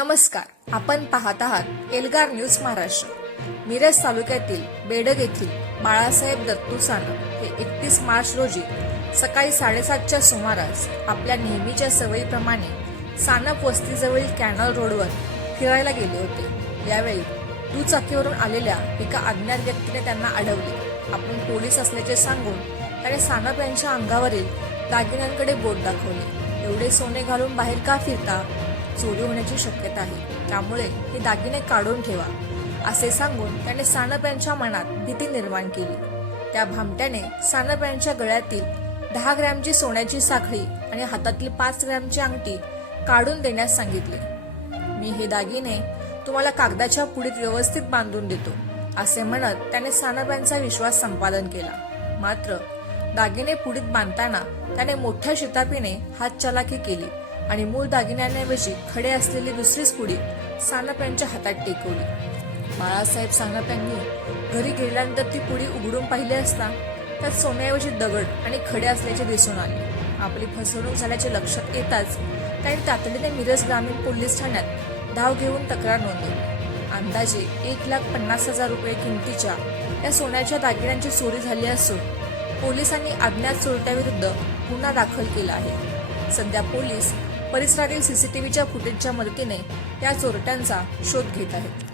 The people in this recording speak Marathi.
नमस्कार, आपण पाहत आहात एल्गार न्यूज महाराष्ट्र। मिरज तालुक्यातील बेडग येथील बाळासाहेब दत्तू सानप हे 31 मार्च रोजी सकाळी 7:30च्या सुमारास आपल्या नेहमीच्या सवयीप्रमाणे सानप वस्तीजवळील कॅनल रोडवर फिरायला गेले होते। यावेळी दुचाकीवरून आलेल्या एका अज्ञात व्यक्तीने त्यांना अडवले। आपण पोलीस असल्याचे सांगून त्याने सानप यांच्या अंगावरील दागिन्यांकडे बोट दाखवले। एवढे सोने घालून बाहेर का फिरता? चोरी होण्याची शक्यता आहे, त्यामुळे हे दागिने काढून ठेवा असे सांगून त्याने सानप यांच्या मनात भीती निर्माण केली। त्या भामट्याने सानप यांच्या गळ्यातील 10 ग्रॅमची सोन्याची साखळी आणि हातातील 5 ग्रॅमची अंगठी काढून देण्यास सांगितले। मी हे दागिने तुम्हाला कागदाच्या पुडीत व्यवस्थित बांधून देतो असे म्हणत त्याने सानप यांचा विश्वास संपादन केला। मात्र दागिने पुडीत बांधताना त्याने मोठ्या शिताफीने हातचलाखी केली आणि मूळ दागिन्यांऐवजी खडे असलेली दुसरीच पुडी सानप यांच्या हातात टेकवली। बाळासाहेब सानप यांनी घरी गेल्यानंतर ती पुडी उघडून पाहिली असता त्यात सोन्याऐवजी दगड आणि खडे असल्याचे दिसून आले। आपली फसवणूक झाल्याचे लक्षात येताच त्यांनी तातडीने मिरज ग्रामीण पोलीस ठाण्यात धाव घेऊन तक्रार नोंदवली। अंदाजे 1,50,000 रुपये किमतीच्या या सोन्याच्या दागिन्यांची चोरी झाली असून पोलिसांनी अज्ञात चोरट्याविरुद्ध गुन्हा दाखल केला आहे। सध्या पोलीस परिसरातील सीसीटीव्हीच्या फुटेजच्या मदतीने या चोरट्यांचा शोध घेत आहेत।